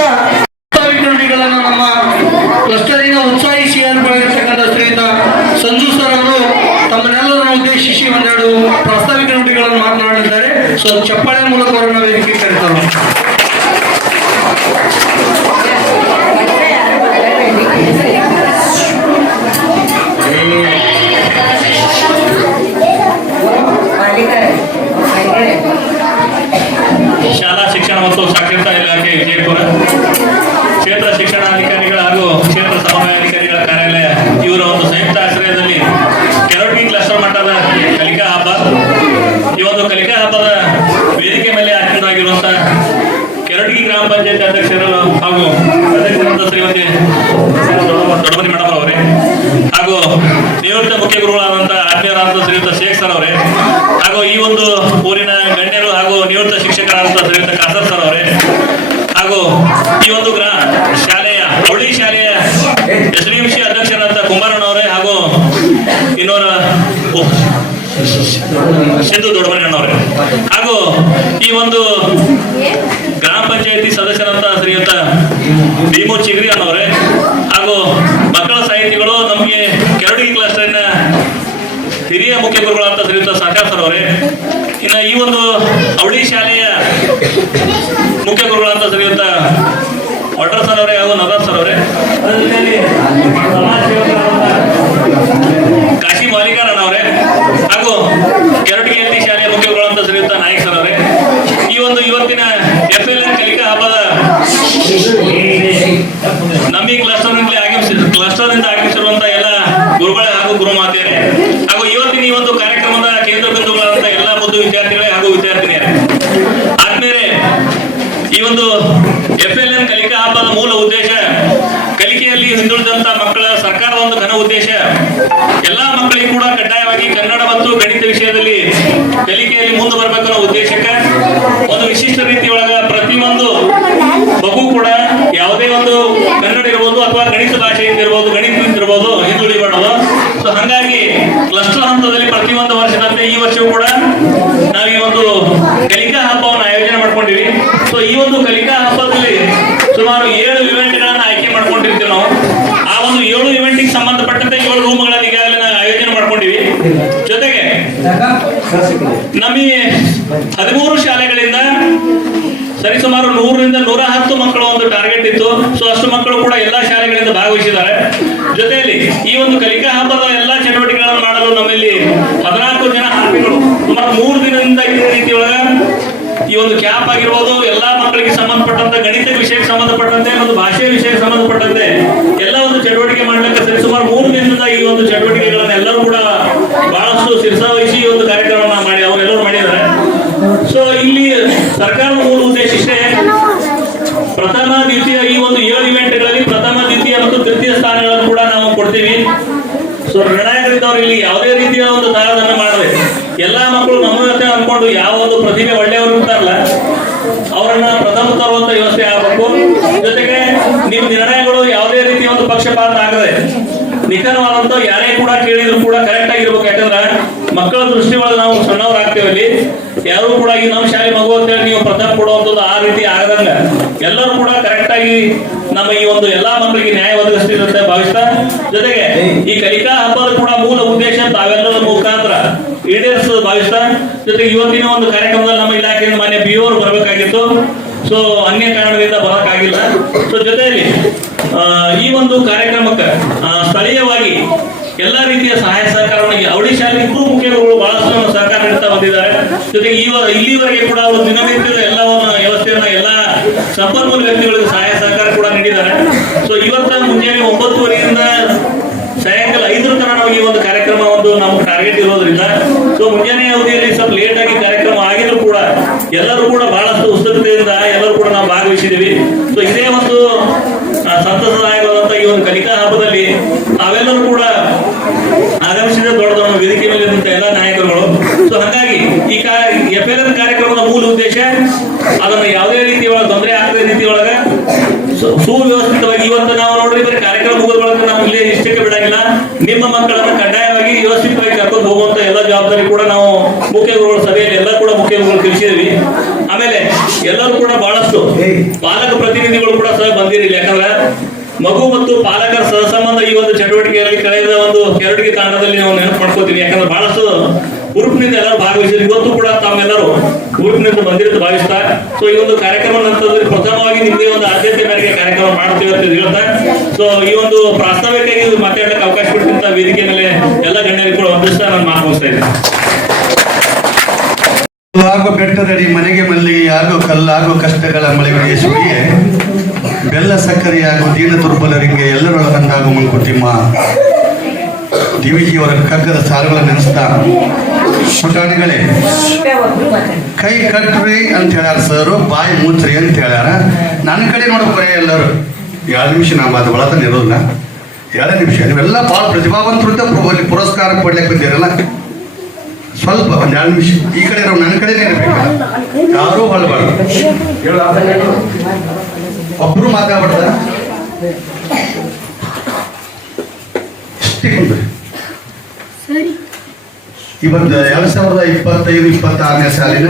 ವಿದ್ಯಾರ್ಥಿಗಳನ್ನು ನಮ್ಮ ಕ್ಲಸ್ಟರಿನ ಉತ್ಸಾಹಿ ಸಿಆರ್ಗಳಿರ್ತಕ್ಕಂಥ ಶ್ರೀಯುತ ಸಂಜು ಸರ್ ಅವರು ತಮ್ಮನ್ನೆಲ್ಲರನ್ನು ಉದ್ದೇಶಿಸಿ ಒಂದೆರಡು ಪ್ರಾಸ್ತಾವಿಕ ನುಡಿಗಳನ್ನು ಮಾತನಾಡಿದ್ದಾರೆ. ಸೊ ಚಪ್ಪಾಳೆ ಮೂಲಕ ಅವರನ್ನು ವೇದಿಕೆ ಕರೆತಾರೆ. ಶಾಲಾ ಶಿಕ್ಷಣ ಮತ್ತು ಸಾಕ್ಷರತಾ ಇಲಾಖೆ ವಿಜಯಪುರ ಕ್ಷೇತ್ರ ಶಿಕ್ಷಣಾಧಿಕಾರಿಗಳ ಹಾಗೂ ಕ್ಷೇತ್ರ ಸಮನ್ವಯಾಧಿಕಾರಿಗಳ ಕಾರ್ಯಾಲಯ ಇವರ ಒಂದು ಸಂಯುಕ್ತ ಆಶ್ರಯದಲ್ಲಿ ಕೆರಟಗಿ ಕ್ಲಸ್ಟರ್ ಮಟ್ಟದ ಕಲಿಕಾ ಹಬ್ಬ. ಈ ಒಂದು ಕಲಿಕಾ ಹಬ್ಬದ ವೇದಿಕೆ ಮೇಲೆ ಆಚರಣೆಯಾಗಿರುವಂತಹ ಕೆರಟಗಿ ಗ್ರಾಮ ಪಂಚಾಯತ್ ಅಧ್ಯಕ್ಷರು ಹಾಗೂ ಅಧ್ಯಕ್ಷರಾದ ಶ್ರೀಮತಿ ದೊಡ್ಡಮನಿ ಮೇಡಮ್ ಅವರೇ ಹಾಗೂ ನಿವೃತ್ತ ಮುಖ್ಯ ಗುರುಗಳಾದಂತಹ ಆತ್ಮೀಯರಾದಂತಹ ಶ್ರೀಯುತ ಶೇಖ್ ಸರ್ ಅವರೇ ಹಾಗೂ ಈ ಒಂದು ಊರಿನ ಗಣ್ಯರು ಹಾಗೂ ನಿವೃತ್ತ ಶಿಕ್ಷಕರಾದಂತಹ ಶ್ರೀಯುತ ಕಾಸರ್ ಸರ್ ಅವರೇ ಹಾಗೂ ಈ ಒಂದು ಶಾಲೆಯ ಅವಳಿ ಶಾಲೆಯ SDMC ಅಧ್ಯಕ್ಷರಾದ ಕುಂಬಾರಣ್ಣ ಅವರೇ ಹಾಗೂ ಇನ್ನೋರ ಸಿದ್ದು ದೊಡ್ಡಮನೆಯಣ್ಣವರೇ ಹಾಗೂ ಈ ಒಂದು ಗ್ರಾಮ ಪಂಚಾಯತಿ ಸದಸ್ಯರಂತ ಶ್ರೀಯುತ ಭೀಮು ಚಿಗ್ರಿ ಅನ್ನೋರೇ ಹಾಗೂ ಮಕ್ಕಳ ಸಾಹಿತಿಗಳು ನಮಗೆ ಕೆರಟಗಿ ಕ್ಲಸ್ಟರ್ನ ಹಿರಿಯ ಮುಖ್ಯ ಗುರುಗಳಾದ ಶ್ರೀಯುತ ಸಾಕಾರ್ ಸರ್ ಅವರೇ. ಇನ್ನು ಈ ಒಂದು ಅವಳಿ ಶಾಲೆಯ ಮುಖ್ಯ ಗುರುಗಳಾದ ಶ್ರೀಯುತ ವಟ್ರ ಸರ್ ಅವರೇ ಹಾಗೂ ನದಾರ್ ಸರ್ ಅವರೇ. ಅದರ ಜೊತೆಯಲ್ಲಿ ಸಮಾಜ ಸೇವಕರಾದ ಕಾಶಿ ಮಾಲಿಕಾರಣ್ಣ ಅವರೇ ಹಾಗೂ ಕೆರಟಗಿ ಎಲ್ಟಿ ಶಾಲೆಯ ಮುಖ್ಯ ಗುರುಗಳಾದ ಶ್ರೀಯುತ ನಾಯಕ್ ಸರ್ ಅವರೇ. ಈ ಒಂದು ಇವತ್ತಿನ FLN ಕಲಿಕಾ ಹಬ್ಬದ ನಮ್ಮ ಈ ಕ್ಲಸ್ಟರ್ನಿಂದ ಆಗಮಿಸಿರುವಂತಹ ಎಲ್ಲ ಗುರುಗಳೇ ಹಾಗೂ ಗುರುಮಾತೆಯರೇ ಹಾಗೂ ಇವತ್ತಿನ ಈ ಒಂದು ಕಾರ್ಯಕ್ರಮದ ಕೇಂದ್ರ ಬಿಂದುಗಳಾದಂತಹ ಎಲ್ಲ ಮುದ್ದು ವಿದ್ಯಾರ್ಥಿಗಳೇ ಹಾಗೂ ವಿದ್ಯಾರ್ಥಿನಿಯರೇ ಆದ್ಮೇಲೆ ಈ ಒಂದು FLN ಕಲಿಕಾ ಹಬ್ಬದ ಮೂಲ ಉದ್ದೇಶ ಕಲಿಕೆಯಲ್ಲಿ ಹಿಂದುಳಿದಂತ ಮಕ್ಕಳ ಸರ್ಕಾರದ ಒಂದು ಘನ ಉದ್ದೇಶ ಎಲ್ಲಾ ಮಕ್ಕಳಿಗೂ ಕೂಡ ಕಡ್ಡಾಯವಾಗಿ ಕನ್ನಡ ಮತ್ತು ಗಣಿತ ವಿಷಯದಲ್ಲಿ ಕಲಿಕೆಯಲ್ಲಿ ಮುಂದೆ ಬರಬೇಕನ್ನೋ ಉದ್ದೇಶಕ್ಕೆ ಒಂದು ವಿಶಿಷ್ಟ ರೀತಿಯೊಳಗ ಪ್ರತಿಯೊಂದು ಮಗು ಕೂಡ ಯಾವುದೇ ಒಂದು ಕನ್ನಡ ಇರ್ಬೋದು ಅಥವಾ ಗಣಿತ ಭಾಷೆಯಿಂದ ಇರ್ಬೋದು ಗಣಿತದಿಂದ ಇರ್ಬೋದು ಹಿಂದುಳಿಬಾರ್ದು. ಸೊ ಹಾಗಾಗಿ ಕ್ಲಸ್ಟರ್ ಹಂತದಲ್ಲಿ ಪ್ರತಿಯೊಂದು ವರ್ಷದಂತೆ ಈ ವರ್ಷವೂ ಕೂಡ ನಾವು ಈ ಒಂದು ಕಲಿಕಾ ಹಬ್ಬವನ್ನು ಆಯೋಜನೆ ಮಾಡ್ಕೊಂಡಿವಿ. ಸೊ ಈ ಒಂದು ಕಲಿಕಾ ಹಬ್ಬದಲ್ಲಿ ಸುಮಾರು 7 ಇವೆಂಟ್ಗಳನ್ನ ಆಯ್ಕೆ ಮಾಡ್ಕೊಂಡಿರ್ತೀವಿ ನಾವು. ಆ ಒಂದು 7 ಇವೆಂಟಿಗೆ ಸಂಬಂಧಪಟ್ಟಂತೆ 7 ರೂಮ್ಗಳಲ್ಲಿ ಈಗಾಗಲೇ ನಾವು ಆಯೋಜನೆ ಮಾಡ್ಕೊಂಡಿವಿ. ಜೊತೆಗೆ ನಮಗೆ 13 ಶಾಲೆಗಳಿಂದ ಸರಿಸುಮಾರು 100ರಿಂದ 110 ಮಕ್ಕಳ ಒಂದು ಟಾರ್ಗೆಟ್ ಇತ್ತು. ಸೊ ಅಷ್ಟು ಮಕ್ಕಳು ಕೂಡ ಎಲ್ಲಾ ಶಾಲೆಗಳಿಂದ ಭಾಗವಹಿಸಿದ್ದಾರೆ. ಜೊತೆಯಲ್ಲಿ ಈ ಒಂದು ಕಲಿಕಾ ಹಬ್ಬದ ಎಲ್ಲಾ ಚಟುವಟಿಕೆಗಳನ್ನು ಮಾಡಲು ನಮ್ಮಲ್ಲಿ 14 ಜನ ಆರ್ಮಿಗಳು ಸುಮಾರು 3 ದಿನದಿಂದ ಇದೇ ರೀತಿಯೊಳಗ ಈ ಒಂದು ಕ್ಯಾಂಪ್ ಆಗಿರ್ಬೋದು ಎಲ್ಲಾ ಮಕ್ಕಳಿಗೆ ಸಂಬಂಧಪಟ್ಟಂತೆ ಗಣಿತ ವಿಷಯಕ್ಕೆ ಸಂಬಂಧಪಟ್ಟಂತೆ ಮತ್ತು ಭಾಷೆ ವಿಷಯಕ್ಕೆ ಸಂಬಂಧಪಟ್ಟಂತೆ ಎಲ್ಲ ಒಂದು ಚಟುವಟಿಕೆ ಮಾಡ್ಲಿಕ್ಕೆ ಸರಿಸುಮಾರು 3 ದಿನದಿಂದ ಈ ಒಂದು ಚಟುವಟಿಕೆಗಳನ್ನ ಎಲ್ಲರೂ ಕೂಡ ಬಹಳಷ್ಟು ಶಿರಸಾವಹಿಸಿ ಈ ಒಂದು ಕಾರ್ಯಕ್ರಮವನ್ನು ಮಾಡಿ ಅವರೆಲ್ಲರೂ ಮಾಡಿದ್ದಾರೆ. ಸೊ ಇಲ್ಲಿ ಸರ್ಕಾರದ ಮೂಲ ಉದ್ದೇಶ ಇಷ್ಟೇ, ಪ್ರಥಮ ದ್ವಿತೀಯ ಈ ಒಂದು 7 ಇವೆಂಟ್ಗಳಲ್ಲಿ ಪ್ರಥಮ ದ್ವಿತೀಯ ಮತ್ತು ತೃತೀಯ ಸ್ಥಾನಗಳನ್ನು ಕೂಡ ನಾವು ಕೊಡ್ತೀವಿ. ಸೊ ನಿರ್ಣಾಯಕರಿದ್ದವ್ರು ಇಲ್ಲಿ ಯಾವುದೇ ರೀತಿಯ ಒಂದು ತಾರತಮ್ಯ ಮಾಡದೆ ಎಲ್ಲಾ ಮಕ್ಕಳು ನಮ್ಮ ಜೊತೆ ಅನ್ಕೊಂಡು ಯಾವ ಒಂದು ಪ್ರತಿಭೆ ಒಳ್ಳೆಯವರು ಇರ್ತಾರಲ್ಲ ಅವರನ್ನ ಪ್ರಥಮ ತರುವಂತ ವ್ಯವಸ್ಥೆ ಆಗಬೇಕು. ಜೊತೆಗೆ ನೀವು ನಿರ್ಣಯಗಳು ಯಾವುದೇ ರೀತಿಯ ಒಂದು ಪಕ್ಷಪಾತ ಆಗದೆ ನಿಖರವಾದಂತ ಯಾರೇ ಕೂಡ ಕೇಳಿದ್ರು ಕೂಡ ಕರೆಕ್ಟ್ ಆಗಿರ್ಬೇಕು. ಯಾಕಂದ್ರೆ ಮಕ್ಕಳ ದೃಷ್ಟಿ ಒಳಗೆ ನಾವು ಸಣ್ಣವರಾಗ್ತೇವೆ. ಅಲ್ಲಿ ಯಾರು ಕೂಡ ಈ ನಮ್ಮ ಶಾಲೆ ಮಗು ಅಂತೇಳಿ ನೀವು ಪ್ರಥಮ ಕೊಡುವಂಥದ್ದು ಆ ರೀತಿ ಆಗದಂಗ ಎಲ್ಲರೂ ಕೂಡ ಕರೆಕ್ಟ್ ಆಗಿ ನಮ್ಮ ಈ ಒಂದು ಎಲ್ಲಾ ಮಕ್ಕಳಿಗೆ ನ್ಯಾಯ ಒದಗಿಸ್ತೀವಿ ಅಂತ ಭಾವಿಸ್ತಾ, ಜೊತೆಗೆ ಈ ಕಲಿಕಾ ಹಬ್ಬದ ಕೂಡ ಮೂಲ ಉದ್ದೇಶ ತಾವೆಲ್ಲರ ಮುಖಾಂತರ ಈಡೇರಿಸಲು ಭಾವಿಸ್ತಾ, ಜೊತೆಗೆ ಇವತ್ತಿನ ಒಂದು ಕಾರ್ಯಕ್ರಮದಲ್ಲಿ ನಮ್ಮ ಇಲಾಖೆಯಿಂದ ಮಾನ್ಯ BO ಅವರು ಬರಬೇಕಾಗಿತ್ತು. ಸೊ ಅನ್ಯ ಕಾರಣದಿಂದ ಬರೋಕ್ಕಾಗಿಲ್ಲ. ಸೊ ಜೊತೆಯಲ್ಲಿ ಈ ಒಂದು ಕಾರ್ಯಕ್ರಮಕ್ಕೆ ಸ್ಥಳೀಯವಾಗಿ ಎಲ್ಲಾ ರೀತಿಯ ಸಹಾಯ ಸಹಕಾರವನ್ನು ಅವಳಿ ಶಾಲೆ ಇಬ್ಬರು ಮುಖ್ಯಗಳು ಬಹಳಷ್ಟು ನಮ್ಮ ಸಹಕಾರ ನೀಡ್ತಾ ಬಂದಿದ್ದಾರೆ. ಜೊತೆಗೆ ಇಲ್ಲಿವರೆಗೆ ಕೂಡ ಅವರು ದಿನನಿತ್ಯದ ಎಲ್ಲವನ್ನು ವ್ಯವಸ್ಥೆಯನ್ನ ಎಲ್ಲಾ ಸಂಪನ್ಮೂಲ ವ್ಯಕ್ತಿಗಳಿಗೆ ಸಹಾಯ ಸಹಕಾರ ಕೂಡ ನೀಡಿ ಹೇಳಿದ್ದಾರೆ. ಸೊ ಇವತ್ತ ಮುಂಜಾನೆ 9:30ರಿಂದ ಸಾಯಂಕಾಲ 5 ತನಕ ನಮಗೆ ಈ ಒಂದು ಕಾರ್ಯಕ್ರಮ ನಮ್ಗೆ ಟಾರ್ಗೆಟ್ ಇರೋದ್ರಿಂದ ಸೊ ಮುಂಜಾನೆ ಅವಧಿಯಲ್ಲಿ ಸ್ವಲ್ಪ ಲೇಟ್ ಆಗಿ ಕಾರ್ಯಕ್ರಮ ಆಗಿದ್ರು ಕೂಡ ಎಲ್ಲರೂ ಕೂಡ ಬಹಳಷ್ಟು ಉತ್ಸುಕತೆಯಿಂದ ಎಲ್ಲರೂ ಕೂಡ ನಾವು ಭಾಗವಹಿಸಿದ್ದೀವಿ. ಸೊ ಇದೇ ಒಂದು ಸಂತಸದಾಯಕವಾದಂತಹ ಈ ಒಂದು ಕಲಿಕಾ ಹಬ್ಬದಲ್ಲಿ ನಾವೆಲ್ಲರೂ ಕೂಡ ಆಗಮಿಸಿದ ದೊಡ್ಡ ವೇದಿಕೆ ಮೇಲೆ ಇರುವಂತ ಎಲ್ಲ ನಾಯಕರುಗಳು. ಸೊ ಹಾಗಾಗಿ ಈ FLN ಕಾರ್ಯಕ್ರಮದ ಮೂಲ ಉದ್ದೇಶ ಅದನ್ನ ಯಾವುದೇ ರೀತಿ ಒಳಗೆ ತೊಂದರೆ ಆಗದ ರೀತಿ ಒಳಗೆ ಸುವ್ಯವಸ್ಥಿತವಾಗಿ ಇವತ್ತು ನಾವು ನೋಡ್ರಿ ಬರೀ ಕಾರ್ಯಕ್ರಮ ಮುಗಿದ ಒಳಗೆ ನಾವು ಇಲ್ಲೇ ಇಷ್ಟಕ್ಕೆ ಬಿಡಂಗಿಲ್ಲ. ನಿಮ್ಮ ಮಕ್ಕಳನ್ನ ಕಡ್ಡಾಯವಾಗಿ ವ್ಯವಸ್ಥಿತವಾಗಿ ಕರ್ಕೊಂಡು ಹೋಗುವಂತ ಎಲ್ಲ ಜವಾಬ್ದಾರಿ ಕೂಡ ನಾವು ಮುಖ್ಯ ಗುರುಗಳ ಸಭೆಯಲ್ಲಿ ಎಲ್ಲ ಕೂಡ ಮುಖ್ಯ ಗುರುಗಳು ತಿಳಿಸಿದ್ವಿ. ಆಮೇಲೆ ಎಲ್ಲರೂ ಕೂಡ ಬಹಳಷ್ಟು ಪಾಲಕ ಪ್ರತಿನಿಧಿಗಳು ಕೂಡ ಸಹ ಬಂದಿರಲಿಲ್ಲ. ಯಾಕಂದ್ರೆ ಮಗು ಮತ್ತು ಪಾಲಕರ ಸಹಸಂಬಂಧ ಈ ಒಂದು ಚಟುವಟಿಕೆಯಲ್ಲಿ ಕಳೆದ ಒಂದು ಕೆರಟಿಗೆ ತಾಂಡದಲ್ಲಿ ನಾವು ನೆನಪು ಮಾಡ್ಕೋತೀವಿ. ಯಾಕಂದ್ರೆ ಬಹಳಷ್ಟು ಗ್ರೂಪ್ನಿಂದ ಎಲ್ಲರೂ ಭಾಗವಹಿಸಿದ್ರು. ಇವತ್ತು ಕೂಡ ತಾವೆಲ್ಲರೂ ಗ್ರೂಪ್ನಿಂದ ಬಂದಿರೋದು ಭಾವಿಸ್ತಾ ಸೊ ಈ ಒಂದು ಕಾರ್ಯಕ್ರಮ ನಂತರದಲ್ಲಿ ಪ್ರಥಮವಾಗಿ ನಿಮ್ಮದೇ ಒಂದು ಆದ್ಯತೆ ಮೇರೆಗೆ ಕಾರ್ಯಕ್ರಮ ಮಾಡ್ತೀವಿ ಅಂತ ಹೇಳ್ತಾ ಸೊ ಈ ಒಂದು ಪ್ರಾಸ್ತಾವಿಕವಾಗಿ ಮಾತಾಡಕ್ಕೆ ಅವಕಾಶ ಕೊಡ್ತಿಂತ ವೇದಿಕೆ ಮೇಲೆ ಎಲ್ಲ ಗಣ್ಯರಿಗೆ ಕೂಡ ವಂದಿಸ್ತಾ ನಾನು ಮಾತು ಮುಗಿಸ್ತಾ ಇದ್ದೇನೆ. ಆಗೋ ಬೆಟ್ಟದಡಿ ಮನೆಗೆ ಮಲ್ಲಿಗೆ ಆಗೋ ಕಲ್ಲಾಗೋ ಕಷ್ಟಗಳ ಮಳೆಗಳಿಗೆ ಸುಳಿಯೇ ಬೆಲ್ಲ ಸಕ್ಕರೆಯಾಗೋ ದೀನ ದುರ್ಬಲರಿಗೆ ಎಲ್ಲರೊಳಗಂದಾಗೋ ಮಂಕುತಿಮ್ಮ ಡಿವಿಜಿಯವರ ಕಗ್ಗದ ಸಾಲುಗಳನ್ನು ನೆನೆಸ್ತಾ ಪುಟಾಣಿಗಳೇ ಕೈ ಕಟ್ರಿ ಅಂತ ಹೇಳ್ಯಾರ ಸರ್, ಬಾಯಿ ಮುಚ್ಚ್ರಿ ಅಂತ ಹೇಳ್ಯಾರ. ನನ್ನ ಕಡೆ ನೋಡೋಕೆ ಎಲ್ಲರೂ 2 ನಿಮಿಷ ನಾವು ಅದು ಒಳತನ ಇರೋದಿಲ್ಲ. 2 ನಿಮಿಷ ನೀವೆಲ್ಲ ಭಾಳ ಪ್ರತಿಭಾವಂತರು ಪುರಸ್ಕಾರ ಕೊಡ್ಲಿಕ್ಕೆ ಬಂದಿರಲ್ಲ. ಸ್ವಲ್ಪ ಒಂದು 2 ನಿಮಿಷ ಈ ಕಡೆ ಇರೋ ನನ್ನ ಕಡೆನೇ ಇರಬೇಕಲ್ಲ, ಯಾರೂ ಹೊಳಬಾರ್ದು. ಒಬ್ರು ಮಾತಾಡ್ಬಾರ್ದ ಇಷ್ಟೇ ಕುಂದ್ರಿ. ಇವತ್ತು 2025-26ನೇ ಸಾಲಿನ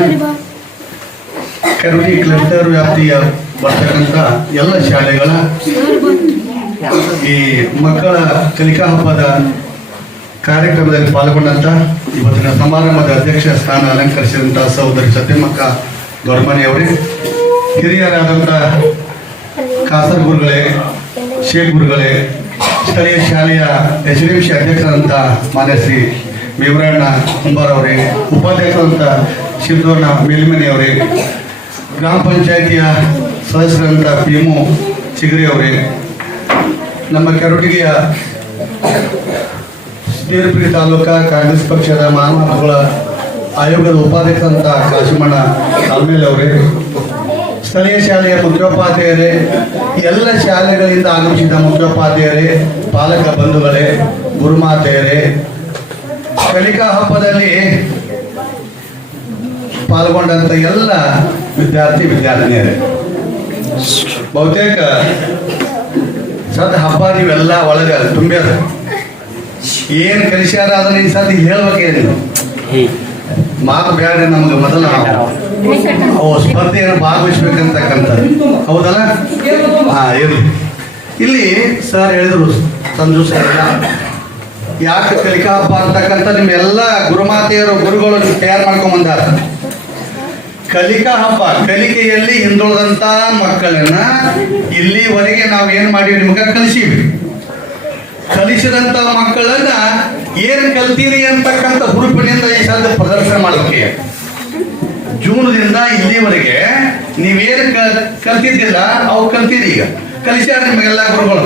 ಕರವಟಿ ಕ್ಲಸ್ಟರ್ ವ್ಯಾಪ್ತಿಯ ಬರ್ತಕ್ಕಂಥ ಎಲ್ಲ ಶಾಲೆಗಳ ಈ ಮಕ್ಕಳ ಕಲಿಕಾ ಹಬ್ಬದ ಕಾರ್ಯಕ್ರಮದಲ್ಲಿ ಪಾಲ್ಗೊಂಡಂತ ಇವತ್ತಿನ ಸಮಾರಂಭದ ಅಧ್ಯಕ್ಷ ಸ್ಥಾನ ಅಲಂಕರಿಸಿದಂಥ ಸಹೋದರಿ ಸತ್ಯಮಕ್ಕ ದೊಡ್ಡಮನೆಯವರೇ, ಹಿರಿಯರಾದಂಥ ಕಾಸರಗುರುಗಳೇ, ಶೇಖ್ ಗುರುಗಳೇ, ಸ್ಥಳೀಯ ಶಾಲೆಯ HDMC ಅಧ್ಯಕ್ಷರಾದಂಥ ಮಾನ್ಯ ಶ್ರೀ ವಿವರಣ್ಣ ಕುಂಬಾರವರೇ, ಉಪಾಧ್ಯಕ್ಷರಾದಂಥ ಶಿವದೋರ್ಣ ಮೇಲ್ಮನೆಯವರೇ, ಗ್ರಾಮ ಪಂಚಾಯಿತಿಯ ಸದಸ್ಯರಾದಂಥ PMO ಚಿಗರಿ ಅವರೇ, ನಮ್ಮ ಕೆರಟಿಗೆಯ ಶ್ರೀಪುರಿ ತಾಲೂಕಾ ಕಾಂಗ್ರೆಸ್ ಪಕ್ಷದ ಮಾನವ ಹಕ್ಕುಗಳ ಆಯೋಗದ ಉಪಾಧ್ಯಕ್ಷರಾದಂಥ ಕಾಶಿಮಣ್ಣ ತಾಲ್ಮೇಲ್ ಅವರೇ, ಸ್ಥಳೀಯ ಶಾಲೆಯ ಮುಖ್ಯೋಪಾಧ್ಯಾಯರೇ, ಎಲ್ಲ ಶಾಲೆಗಳಿಂದ ಆಗಮಿಸಿದ ಮುಖ್ಯೋಪಾಧ್ಯಾಯರೇ, ಪಾಲಕ ಬಂಧುಗಳೇ, ಗುರುಮಾತೆಯರೇ, ಕಲಿಕಾ ಹಬ್ಬದಲ್ಲಿ ಪಾಲ್ಗೊಂಡಂತ ಎಲ್ಲ ವಿದ್ಯಾರ್ಥಿ ವಿದ್ಯಾರ್ಥಿನಿಯರೇ, ಬಹುತೇಕ ಸದ್ ಹಬ್ಬ ನೀವೆಲ್ಲ ಒಳಗೆ ತುಂಬ್ಯಾರ. ಏನು ಕಲಿಸ್ಯಾರ ಅದನ್ನ ಈ ಸದ್ ಹೇಳ್ಬೇಕೇನು ಮಾತು ಬೇಡ. ನಮ್ಗೆ ಮೊದಲ ಅವು ಸ್ಪರ್ಧೆಯನ್ನು ಭಾಗವಹಿಸ್ಬೇಕಂತಕ್ಕಂಥದ್ದು ಹೌದಲ್ಲ? ಇರಲಿ. ಇಲ್ಲಿ ಸರ್ ಹೇಳಿದ್ರು, ಸಂಜು ಸರ್ ಯಾಕೆ ಕಲಿಕಾ ಹಬ್ಬ ಅಂತಕ್ಕಂಥ ನಿಮ್ಮೆಲ್ಲ ಗುರುಮಾತೆಯರು ಗುರುಗಳು ತಯಾರು ಮಾಡ್ಕೊಂಬಂದಾರ. ಕಲಿಕಾ ಹಬ್ಬ ಕಲಿಕೆಯಲ್ಲಿ ಹಿಂದುಳಿದಂತ ಮಕ್ಕಳನ್ನ ಇಲ್ಲಿವರೆಗೆ ನಾವು ಏನ್ ಮಾಡಿವಿ ನಿಮ್ಗೆ ಕಲಿಸಿವಿ. ಕಲಿಸಿದಂತ ಮಕ್ಕಳನ್ನ ಏನ್ ಕಲ್ತೀರಿ ಅಂತಕ್ಕಂಥ ಹುರುಪಿನಿಂದ ಈ ಸದ್ದ ಪ್ರದರ್ಶನ ಮಾಡಕ್ಕೆ ಜೂನ್ದಿಂದ ಇಲ್ಲಿವರೆಗೆ ನೀವೇನು ಕಲ್ತಿದ್ದಿಲ್ಲ ಅವು ಕಲ್ತೀರಿ. ಈಗ ಕಲಿಸ್ಯಾರ ನಿಮಗೆಲ್ಲ ಗುರುಗಳು.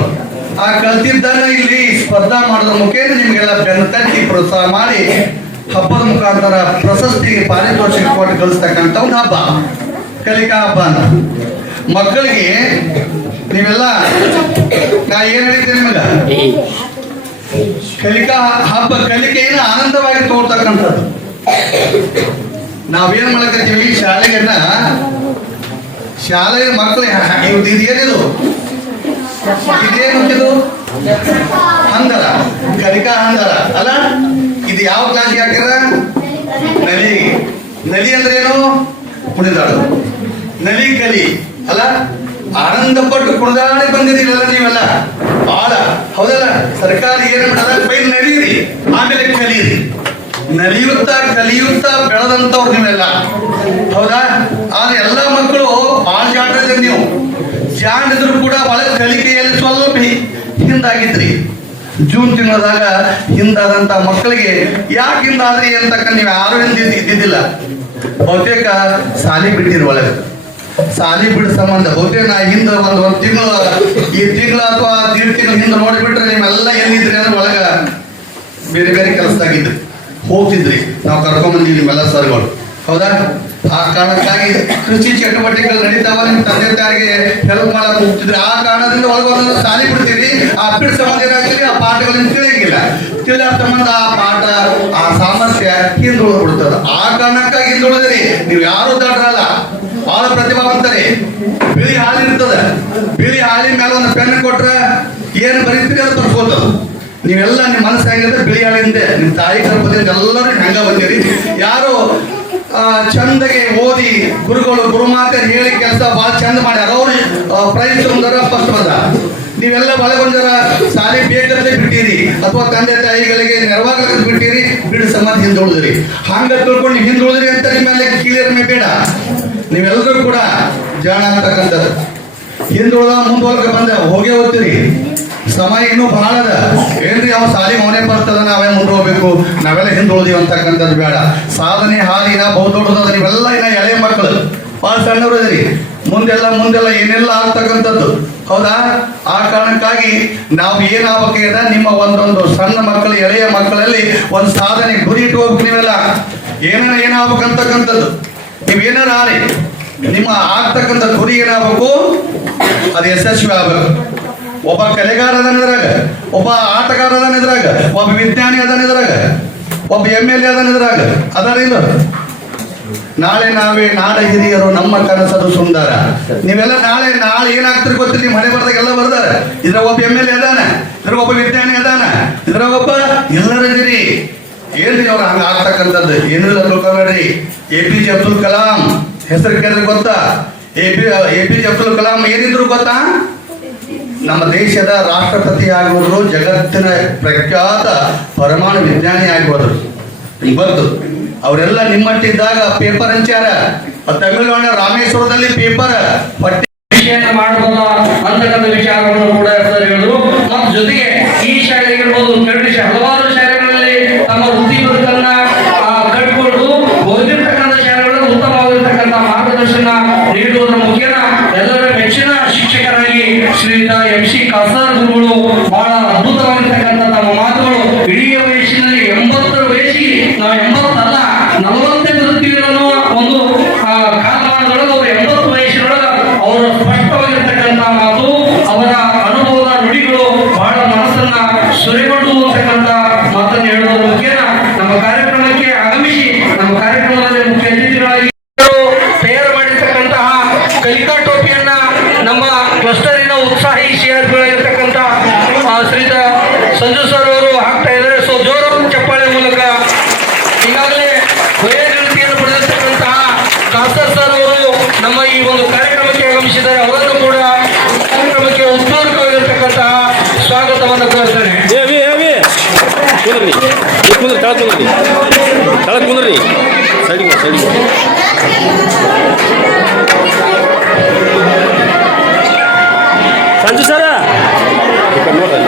ಆ ಕಲ್ತಿದ್ದನ್ನ ಇಲ್ಲಿ ಸ್ಪರ್ಧಾ ಮಾಡೋದ್ರ ಮುಖೇನ ನಿಮಗೆಲ್ಲ ಬೆನ್ನು ತಟ್ಟಿ ಪ್ರೋತ್ಸಾಹ ಮಾಡಿ ಹಬ್ಬದ ಮುಖಾಂತರ ಪ್ರಶಸ್ತಿಗೆ ಪಾರಿತೋಷಿಕ ಕೊಟ್ಟು ಕಲಿಸ್ತಕ್ಕಂಥ ಒಂದು ಹಬ್ಬ ಕಲಿಕಾ ಹಬ್ಬ ಅಂತ. ಮಕ್ಕಳಿಗೆ ನೀವೆಲ್ಲ ನಾ ಏನ್ ಹೇಳಿದ್ದೆ ನಿಮಗ, ಕಲಿಕಾ ಹಬ್ಬ ಕಲಿಕೆಯನ್ನು ಆನಂದವಾಗಿ ತೋರ್ತಕ್ಕಂಥದ್ದು. ನಾವೇನ್ ಮಾಡಕತ್ತೀವಿ ಶಾಲೆಗನ್ನ ಶಾಲೆಯ ಮಕ್ಕಳು ಇದೇನಿದು ಇದೇನು ಹಂದರ ಕಲಿಕಾ ಹಂದರ ಅಲ್ಲ. ಇದು ಯಾವ ಕ್ಲಾಸ್ಗೆ ಹಾಕಿರ? ನಲಿ. ನಲಿ ಅಂದ್ರೆ ಏನು? ಕುಣಿದಾಡು. ನಲಿ ಕಲಿ ಅಲ್ಲ. ಆನಂದ ಪಟ್ಟು ಕುಣಿದಾಡಿ ಬಂದಿರಲಿಲ್ಲ ನೀವೆಲ್ಲ ಬಹಳ ಹೌದಲ್ಲ. ಸರ್ಕಾರ ಏನ್ ಮಾಡದ ಪೈಲ್ ನಡೀರಿ ಆಮೇಲೆ ಕಲೀರಿ. ನಲಿಯುತ್ತಾ ಕಲಿಯುತ್ತಾ ಬೆಳೆದಂತವ್ರು ನೀವೆಲ್ಲ ಹೌದಾ. ಆದ್ರೆ ಎಲ್ಲ ಮಕ್ಕಳು ಬಹಳ ಜಾಡ್ರಿ. ನೀವು ಜಾಡಿದ್ರು ಕೂಡ ಬಹಳ ಕಲಿಕೆಯಲ್ಲಿ ಸ್ವಲ್ಪ ಹಿಂದಾಗಿದ್ರಿ. ಜೂನ್ ತಿಂಗಳದಾಗ ಹಿಂದಾದಂತ ಮಕ್ಕಳಿಗೆ ಯಾಕೆ ಹಿಂದಾದ್ರಿ ಅಂತಕ್ಕ ನೀವು ಯಾರು ಇದ್ದಿದ್ದಿಲ್ಲ. ಬಹುತೇಕ ಸಾಲಿ ಬಿಟ್ಟಿರು ಒಳಗೆ. ಸಾಲಿ ಬಿಡ ಸಂಬಂಧ ಬಹುತೇಕ ನಾ ಹಿಂದೆ ಒಂದು ತಿಂಗಳು ಈ ತಿಂಗಳು ಅಥವಾ 1.5 ತಿಂಗಳು ಹಿಂದೆ ನೋಡಿಬಿಟ್ರೆ ನಿಮ್ಮೆಲ್ಲ ಎಲ್ಲಿದ್ರಿ ಅಂದ್ರೆ ಒಳಗ ಬೇರೆ ಬೇರೆ ಕೆಲಸದಾಗಿದ್ರಿ ಹೋಗ್ತಿದ್ರಿ, ನಾವು ಕರ್ಕೊಂಡ್ಬಂದಿವಿ ನಿಮ್ಮೆಲ್ಲ ಸರ್ಗಳು, ಹೌದಾ? ಆ ಕಾರಣಕ್ಕಾಗಿ ಕೃಷಿ ಚಟುವಟಿಕೆಗಳು ನಡೀತಾವ, ನಿಮ್ ತಂದೆ ತಾಯಿಗೆ ಹೆಲ್ಪ್ ಮಾಡಕ್ ಹೋಗ್ತಿದ್ರಿ. ಆ ಕಾರಣದಿಂದ ಒಳಗೊಂದು ಸಾಲಿ ಬಿಡ್ತೀರಿ, ಆ ಬಿಡ್ ಸಂಬಂಧ ಏನಾಗ್ತೀರಿ, ಆ ಪಾಠಗಳನ್ನ ತಿಳಿಯಂಗಿಲ್ಲ, ತಿಳಿದ ಸಂಬಂಧ ಆ ಪಾಠ ಆ ಸಾಮರ್ಥ್ಯ ಹಿಂದುಳಿದು ಬಿಡ್ತದ. ಆ ಕಾರಣಕ್ಕಾಗಿ ಹಿಂದುಳಿದಿರಿ. ನೀವು ಯಾರು ದಾಟರಲ್ಲ, ಬಹಳ ಪ್ರತಿಭಾವಂತರಿ. ಬಿಳಿ ಹಾಲಿರ್ತದ, ಬಿಳಿ ಹಾಲಿನ ಮೇಲೆ ಒಂದು ಪೆನ್ ಕೊಟ್ರ ಏನ್ ಬರೀತೀರಿ ಅದು ಬರ್ಬೋದು. ನೀವೆಲ್ಲ ನಿಮ್ಮ ಮನಸ್ಸು ಹೆಂಗಿದ್ರೆ ಬಿಳಿ ಹಾಲಿಂದ ನಿಮ್ಮ ತಾಯಿ ಗರ್ಭದಿಂದ ಎಲ್ಲರೂ ಹೆಂಗ ಬಂದಿರಿ. ಯಾರು ಚಂದಗೆ ಓದಿ ಗುರುಗಳು ಗುರುಮಾತೆ ಹೇಳಿ ಕೆಲಸ ಬಹಳ ಚಂದ ಮಾಡ್ಯಾರ, ಅವ್ರು ಪ್ರೈಸ್ ತಗೊಂಡಾರ, ಫಸ್ಟ್ ಬಂದ. ನೀವೆಲ್ಲ ಒಳಗೊಂಡರ ಸಾಲಿ ಬೇಕಂತ ಬಿಟ್ಟಿರಿ ಅಥವಾ ತಂದೆ ತಾಯಿಗಳಿಗೆ ನೆರವಾಗಲಿಕ್ಕೆ ಬಿಟ್ಟಿರಿ, ಬಿಡು ಸಂಬಂಧ ಹಿಂದುಳಿದ್ರಿ. ಹಂಗ ತಿಳ್ಕೊಂಡು ನೀವು ಹಿಂದುಳಿದ್ರಿ ಅಂತ ನಿಮ್ಮೆಲ್ಲ ಕೀಳಿಯರ್ಮೆ ಬೇಡ. ನೀವೆಲ್ಲರೂ ಕೂಡ ಜಾಣ ಅಂತಕ್ಕಂಥದ್ದು. ಹಿಂದುಳಿದ ಮುಂದುವರೆಗೆ ಬಂದ ಹೋಗೇ ಹೋಗ್ತೀರಿ. ಸಮಯ ಇನ್ನೂ ಬಹಳ ಅದ. ಏನ್ರಿ ಅವ ಸಾಲಿ ಮನೆ ಬರ್ತದ, ನಾವೇ ಮುಂದೆ ಹೋಗ್ಬೇಕು, ನಾವೆಲ್ಲ ಹಿಂದುಳಿದೀವಿ ಅಂತಕ್ಕಂಥದ್ದು ಬೇಡ. ಸಾಧನೆ ಹಾಲಿನ ಬಹುದೊಡ್ಡದ. ನೀವೆಲ್ಲ ಇನ್ನ ಎಳೆ ಮಕ್ಕಳು, ಬಹಳ ಸಣ್ಣವರು ಅದರಿ. ಮುಂದೆಲ್ಲ ಏನೆಲ್ಲ ಆಗ್ತಕ್ಕಂಥದ್ದು, ಹೌದಾ? ಆ ಕಾರಣಕ್ಕಾಗಿ ನಾವು ಏನಾಗಬೇಕಿದೆ, ನಿಮ್ಮ ಒಂದೊಂದು ಸಣ್ಣ ಮಕ್ಕಳು ಎಳೆಯ ಮಕ್ಕಳಲ್ಲಿ ಒಂದು ಸಾಧನೆ ಗುರಿ ಇಟ್ಟು ಹೋಗ್ಬೇಕು. ನೀವೆಲ್ಲ ಏನಾಗ್ಬೇಕಂತಕ್ಕಂಥದ್ದು ನೀವೇನಾರ ಆರಿ, ನಿಮ್ಮ ಆಗ್ತಕ್ಕಂಥ ಗುರಿ ಏನಾಗಬೇಕು, ಅದು ಯಶಸ್ವಿ ಆಗ್ಬೇಕು. ಒಬ್ಬ ಕಲೆಗಾರ ಅದನ್ನ ಇದ್ರಾಗ, ಒಬ್ಬ ಆಟಗಾರ ಅದನ್ನ ಇದ್ರಾಗ, ಒಬ್ಬ ವಿಜ್ಞಾನಿ ಅದನ್ನ ಇದ್ರಾಗ, ಒಬ್ಬ MLA ಅದನ್ನ ಇದ್ರಾಗ ಅದರ ಇಲ್ಲ. ನಾಳೆ ನಾವೇ ನಾಡ ಹಿರಿಯರು, ನಮ್ಮ ಕನಸದು ಸುಂದರ. ನೀವೆಲ್ಲ ನಾಳೆ ಏನಾಗ್ತಿರ್ ಗೊತ್ತಿಲ್ಲ, ನಿಮ್ಮ ಮನೆ ಬರ್ದಾಗೆಲ್ಲ ಬರ್ದಾರ. ಇದ್ರಾಗ ಒಬ್ಬ MLA ಅದಾನ, ಇದ್ರಾಗ ಒಬ್ಬ ವಿಜ್ಞಾನಿ ಅದಾನ, ಇದ್ರಾಗ ಒಬ್ಬ ಎಲ್ಲರಿದ್ದೀರಿ. ಏನ್ರಿ ಅವ್ರು ಹಂಗ ಆಗ್ತಕ್ಕಂಥದ್ದು ಏನಿಲ್ಲ ತಿಳ್ಕೊಬೇಡ್ರಿ. APJ ಅಬ್ದುಲ್ ಕಲಾಂ ಹೆಸರು ಕೇಳಿದ್ರೆ ಗೊತ್ತಾ? APJ ಅಬ್ದುಲ್ ಕಲಾಂ ಏನಿದ್ರು ಗೊತ್ತಾ? ನಮ್ಮ ದೇಶದ ರಾಷ್ಟ್ರಪತಿ ಆಗುವುದು, ಜಗತ್ತಿನ ಪ್ರಖ್ಯಾತ ಪರಮಾಣು ವಿಜ್ಞಾನಿ ಆಗುವುದು ಇವತ್ತು. ಅವರೆಲ್ಲ ನಿಮ್ಮಟ್ಟಿದ್ದಾಗ ಪೇಪರ್ ಹಂಚಾರ. ತಮಿಳುನಾಡಿನ ರಾಮೇಶ್ವರದಲ್ಲಿ ಪೇಪರ್ ಪಟ್ಟಿ ಮಾಡಬಲ್ಲ ಅಂತಕ್ಕಂಥ ವಿಚಾರವನ್ನು ಕೂಡ ಸರ್ ಹೇಳಿದ್ರು. ಮತ್ತು ಜೊತೆಗೆ ಈ ಶಾಲೆಗಿರ್ಬೋದು, ಹಲವಾರು ಶಾಲೆಗಳಲ್ಲಿ ತಮ್ಮ ವೃತ್ತಿ ಬದುಕನ್ನ ಕಟ್ಕೊಂಡು ಓದಿರ್ತಕ್ಕಂಥ ಶಾಲೆಗಳಲ್ಲಿ ಉತ್ತಮವಾಗಿರ್ತಕ್ಕಂಥ ಮಾರ್ಗದರ್ಶನ ನೀಡುವುದರ ಮುಖೇನ ಎಲ್ಲರ ಮೆಚ್ಚಿನ ಶಿಕ್ಷಕರಾಗಿ ಶ್ರೀಯುತ MC ಕಾಸಾರ್ ಗುರುಗಳು ಬಹಳ ಅದ್ಭುತವಾಗಿರ್ತಕ್ಕಂಥ ತಮ್ಮ ಮಾತುಗಳು. ಇಡೀ ವಯಸ್ಸಿನಲ್ಲಿ 80 ವಯಸ್ಸಿಗೆ ನಾವು 80 ಅಲ್ಲ 40 ಬದುಕ್ತೀವಿ ಅನ್ನೋ ಒಂದು ಕಾಲಮಾನದೊಳಗೆ ಅವರು 80 ವಯಸ್ಸಿನೊಳಗೆ ಅವರ ಸ್ಪಷ್ಟವಾಗಿರ್ತಕ್ಕಂಥ ಮಾತು, ಅವರ ಅನುಭವದ ನುಡಿಗಳು ಬಹಳ ಮನಸ್ಸನ್ನ ಸುರಿಗೊಂಡು ಹೋಗ್ತಕ್ಕಂಥ ಮಾತನ್ನು ಹೇಳುವುದರ ಮುಖೇನ ನಮ್ಮ ಕಾರ್ಯಕ್ರಮಕ್ಕೆ ಆಗಮಿಸಿ ನಮ್ಮ ಕಾರ್ಯಕ್ರಮದಲ್ಲಿ ಮುಖ್ಯ ಅತಿಥಿಗಳಾಗಿ ತಯಾರು ಮಾಡಿರ್ತಕ್ಕಂತಹ ಕಲಿಕಾ ಟೋಪಿಯನ್ನ ನಮ್ಮ ಕ್ಲಸ್ಟರಿನ ಉತ್ಸಾಹಿ CRP ಶ್ರೀಯುತ ಸಂಜು ಸರ್ ಅವರು ಹಾಕ್ತಾ ಇದ್ದಾರೆ. ಸೊ ಜೋರು ಚಪ್ಪಾಳೆ ಮೂಲಕ ಈಗಾಗಲೇ ವಯೋಗಣತಿಯನ್ನು ಪಡೆದಿರ್ತಕ್ಕಂತಹ ಕಾಸರ್ ಸರ್ ಅವರು ನಮ್ಮ ಈ ಒಂದು ಕಾರ್ಯಕ್ರಮಕ್ಕೆ ಆಗಮಿಸಿದ್ದಾರೆ. ಅವರನ್ನು ಕೂಡ ಕಾರ್ಯಕ್ರಮಕ್ಕೆ ಉತ್ಪೂರ್ವಕವಾಗಿರ್ತಕ್ಕಂತಹ ಸ್ವಾಗತವನ್ನು ಕೋರುತ್ತೇನೆ. ಕುಂದ್ರಿ ತಳಕ್ ಕುಂದ್ರಿ ಸೈಡಿಗೆ ಸಂಜು ಸರ ನೋಡ್ರಿ.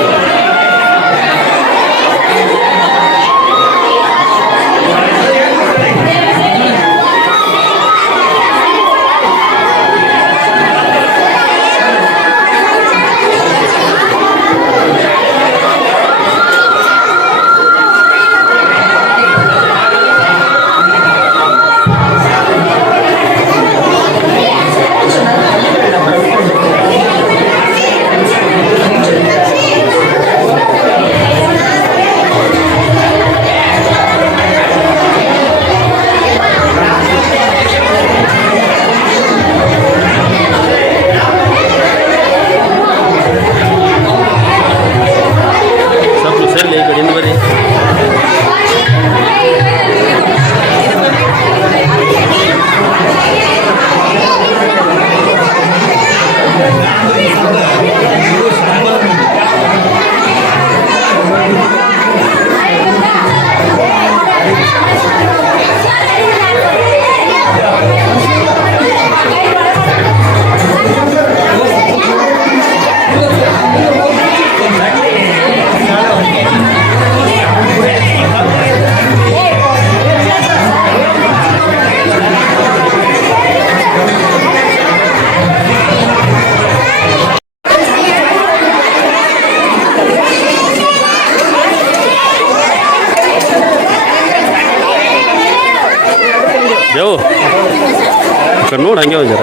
ನೋಡಿ ಹಂಗೆ ಒಂಜಾರ